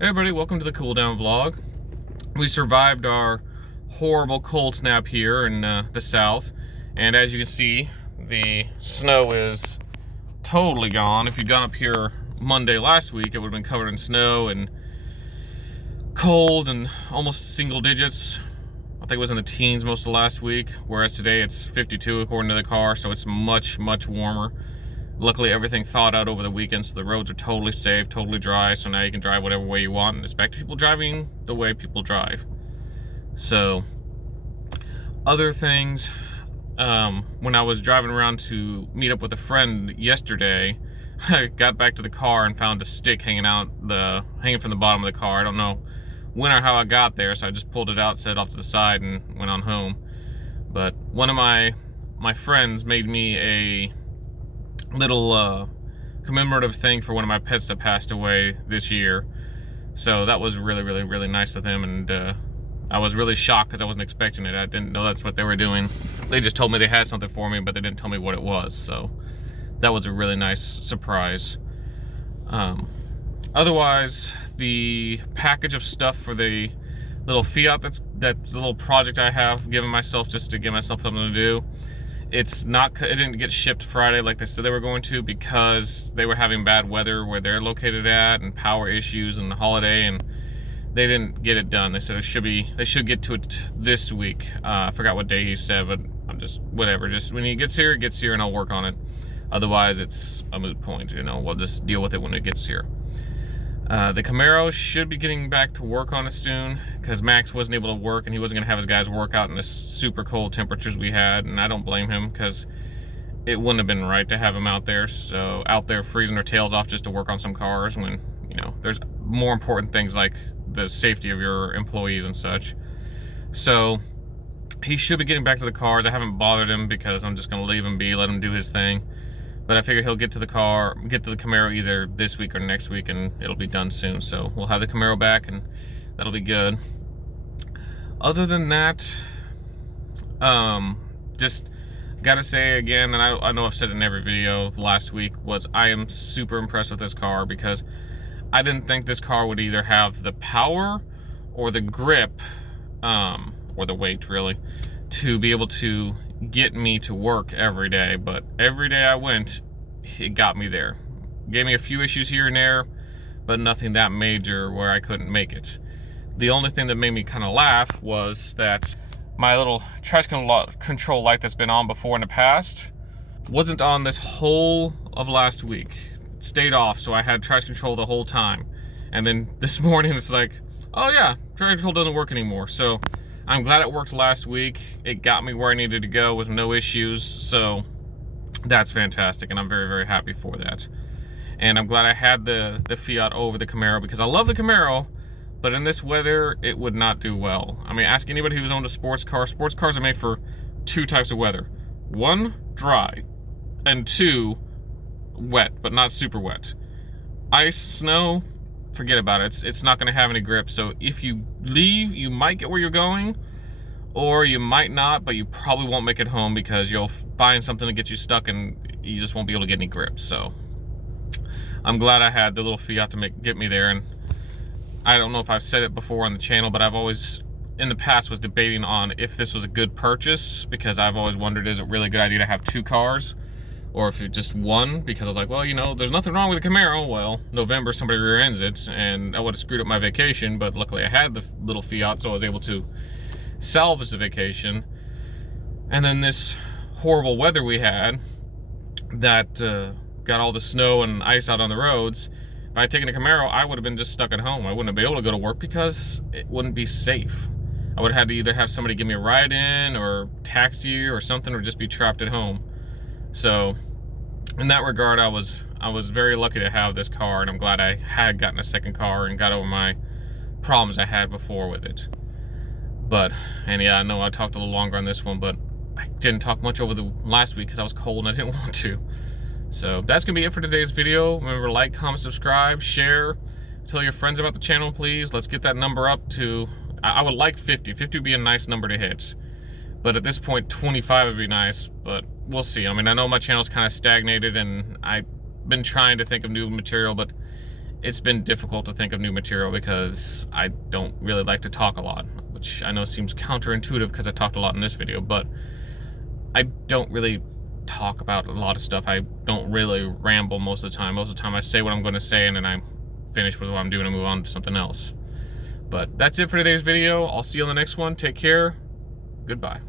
Hey everybody, welcome to the cool down vlog. We survived our horrible cold snap here in the south, and as you can see, the snow is totally gone. If you'd gone up here Monday last week, it would have been covered in snow and cold and almost single digits. I think it was in the teens most of last week, whereas today it's 52 according to the car, so it's much warmer. Luckily, everything thawed out over the weekend, so the roads are totally safe, totally dry, so now you can drive whatever way you want, and it's back to people driving the way people drive. So, other things, when I was driving around to meet up with a friend yesterday, I got back to the car and found a stick hanging from the bottom of the car. I don't know when or how I got there, so I just pulled it out, set it off to the side, and went on home. But one of my friends made me a little commemorative thing for one of my pets that passed away this year, so that was really nice of them, and I was really shocked because I wasn't expecting it. I didn't know that's what they were doing. They just told me they had something for me, but they didn't tell me what it was, so that was a really nice surprise. Otherwise, the package of stuff for the little Fiat, that's the little project I have given myself just to give myself something to do. It didn't get shipped Friday like they said they were going to, because they were having bad weather where they're located at and power issues and the holiday, and they didn't get it done. They said they should get to it this week. I forgot what day he said, but I'm just whatever. Just when he gets here, it gets here, and I'll work on it. Otherwise, it's a moot point. We'll just deal with it when it gets here. The Camaro should be getting back to work on it soon, because Max wasn't able to work and he wasn't going to have his guys work out in the super cold temperatures we had, and I don't blame him, because it wouldn't have been right to have him out there freezing their tails off just to work on some cars when, there's more important things like the safety of your employees and such. So he should be getting back to the cars. I haven't bothered him because I'm just going to leave him be, let him do his thing. But I figure he'll get to the Camaro either this week or next week, and it'll be done soon. So we'll have the Camaro back, and that'll be good. Other than that, just gotta say again, and I know I've said it in every video last week, I am super impressed with this car, because I didn't think this car would either have the power or the grip, or the weight really, to be able to get me to work every day. But every day I went, it got me there. Gave me a few issues here and there, but nothing that major where I couldn't make it. The only thing that made me kind of laugh was that my little traction control light that's been on before in the past wasn't on this whole of last week. It stayed off, so I had traction control the whole time. And then this morning it's like, oh yeah, traction control doesn't work anymore. So I'm glad it worked last week. It got me where I needed to go with no issues, so that's fantastic, and I'm very happy for that. And I'm glad I had the Fiat over the Camaro, because I love the Camaro, but in this weather, it would not do well. I mean, ask anybody who's owned a sports car. Sports cars are made for two types of weather. One, dry, and two, wet, but not super wet. Ice, snow, forget about it. It's not going to have any grip. So if you leave, you might get where you're going, or you might not, but you probably won't make it home, because you'll find something to get you stuck and you just won't be able to get any grip. So I'm glad I had the little Fiat to get me there. And I don't know if I've said it before on the channel, but I've always in the past was debating on if this was a good purchase, because I've always wondered, is it really a good idea to have two cars, or if it's just one? Because I was like, well, there's nothing wrong with the Camaro. Well, November somebody rear ends it, and I would have screwed up my vacation, but luckily I had the little Fiat, so I was able to salvage the vacation. And then this horrible weather we had that got all the snow and ice out on the roads. If I had taken a Camaro, I would have been just stuck at home. I wouldn't have been able to go to work because it wouldn't be safe. I would have had to either have somebody give me a ride in, or taxi or something, or just be trapped at home. So in that regard, I was very lucky to have this car, and I'm glad I had gotten a second car and got over my problems I had before with it. And yeah, I know I talked a little longer on this one, but I didn't talk much over the last week because I was cold and I didn't want to. So that's gonna be it for today's video. Remember to like, comment, subscribe, share, tell your friends about the channel, please. Let's get that number up to, I would like 50. 50 would be a nice number to hit. But at this point, 25 would be nice, but we'll see. I mean, I know my channel's kind of stagnated, and I've been trying to think of new material, but it's been difficult to think of new material because I don't really like to talk a lot, which I know seems counterintuitive because I talked a lot in this video, but I don't really talk about a lot of stuff. I don't really ramble most of the time. Most of the time I say what I'm going to say and then I finish with what I'm doing and move on to something else. But that's it for today's video. I'll see you on the next one. Take care. Goodbye.